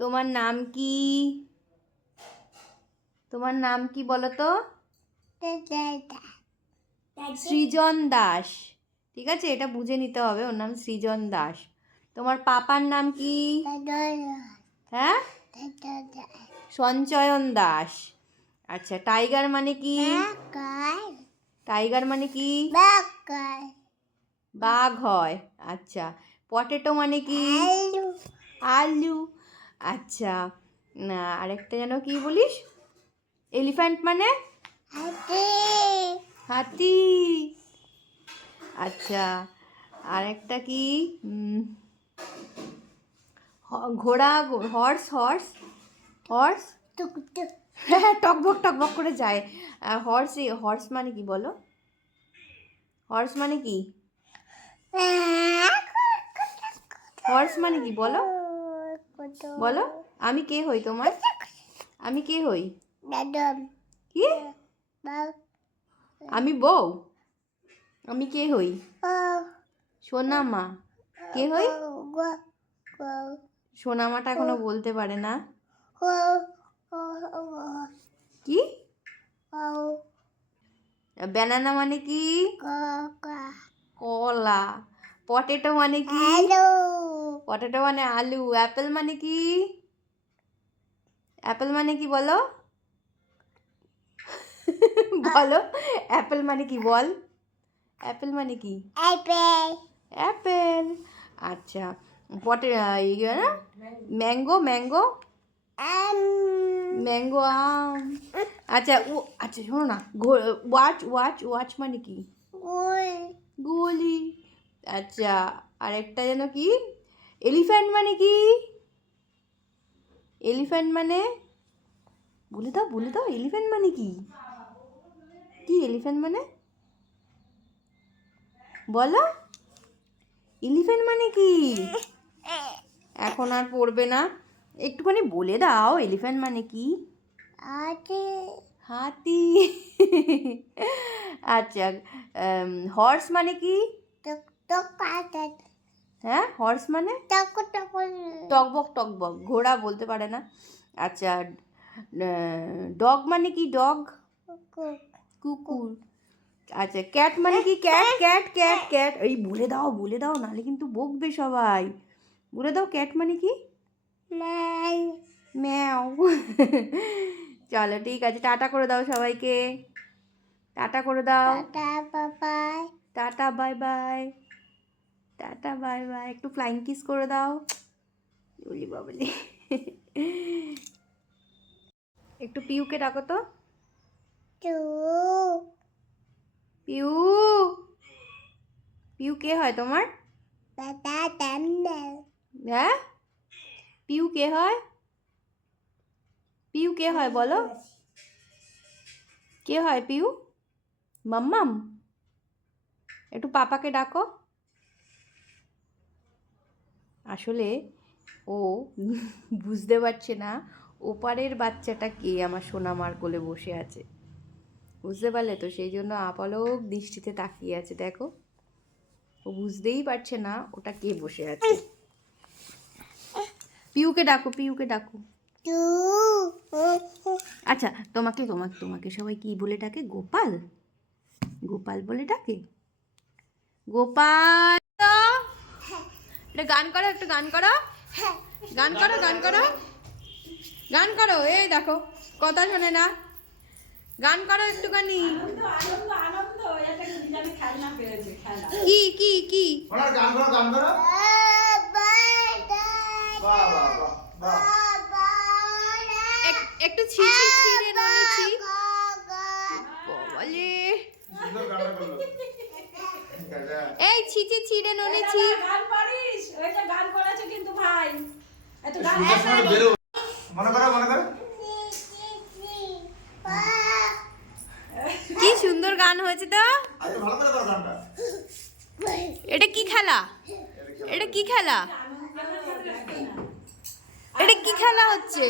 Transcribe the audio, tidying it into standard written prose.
তোমার নাম কি? তোমার নাম কি বলো তো? সৃজন দাস। ঠিক আছে, এটা বুঝে নিতে হবে, ওর নাম সৃজন দাস। তোমার পাপার নাম কি? হ্যাঁ, সঞ্চয়ন দাস। আচ্ছা, টাইগার মানে কি? টাইগার মানে কি? বাঘ হয়। আচ্ছা, পটেটো মানে কি? আলু। আচ্ছা, না আরেকটা যেন কি বলিস? এলিফ্যান্ট মানে? হাতি। আচ্ছা, আরেকটা কি? ঘোড়া, হর্স। হর্স হর্স হ্যাঁ, টকবক টকবক করে যায়। হর্স, হর্স মানে কি বলো? হর্স মানে কি? হর্স মানে কি বলো? বলো, আমি কে হই তোমার? আমি কে হই? কি? আমি বউ? আমি কে হই? সোনা মা। কে হই? সোনা মাটা এখনো বলতে পারে না। কি? ব্যানানা মানে কি? কলা। পটেটো মানে কি? পটেটো মানে আলু। অ্যাপেল মানে কি? অ্যাপেল মানে কি বলো? বলো, অ্যাপেল মানে কি বল? অ্যাপেল মানে কি? অ্যাপেল। আচ্ছা, ইয়ে না, ম্যাঙ্গো। ম্যাঙ্গো আম। আচ্ছা, আচ্ছা শোনো না, ওয়াচ মানে কি? গুলি। আচ্ছা, আরেকটা যেন কি? এলিফ্যান্ট মানে কি? এলিফ্যান্ট মানে বলে দাও এলিফ্যান্ট মানে কি? কি এলিফ্যান্ট মানে বলো? এলিফ্যান্ট মানে কি? এখন আর পড়বে না, একটুখানি বলে দাও এলিফ্যান্ট মানে কি? হাতি। আচ্ছা, হর্স মানে কি? হ্যাঁ, হর্স মানে টকবক। ঘোড়া বলতে পারে না। আচ্ছা, ডগ মানে কি? ডগ কুকুর। আচ্ছা, ক্যাট মানে কি? ক্যাট। এই বলে দাও নাহলে কিন্তু বকবে সবাই। বলে দাও, ক্যাট মানে কি? ম্যাও। চলো ঠিক আছে, টাটা করে দাও সবাইকে। টাটা করে দাও। Tata bye bye. Tata bye bye. একটু ফ্লাইং কিস করে দাও। বলি বাবলি। একটু পিউকে ডাকো তো। পিউ। পিউ কে হয় তোমার? হ্যাঁ, পিউ কে হয়? পিউ কে হয় বলো? কে হয় পিউ? মাম্মাম। একটু পাপাকে ডাকো। আসলে ও বুঝতে পারছে না ওপারের বাচ্চাটা কে আমার সোনামার কোলে বসে আছে। বুঝতে পারলে তো, সেই জন্য আপলক দৃষ্টিতে তাকিয়ে আছে। দেখো, ও বুঝতেই পারছে না ওটা কে বসে আছে। পিউকে ডাকো। আচ্ছা, তোমাকে সবাই কি বলে ডাকে? গোপাল বলে ডাকে। গোপাল। একটা গান করো, গান করো। এই দেখো, কথা শোনে না। গান করো একটুখানি। কি? একটু ছিঁড়ে ননেছি বলে। এই ছিঁড়ে ননেছি। গান পারিস? ওইটা গান করেছে কিন্তু ভাই। এত গান মনে করো। কি সুন্দর গান হয়েছে তো। আরে ভালো করে দাও গানটা। এটা কি খেলা? এটা কি খেলা হচ্ছে?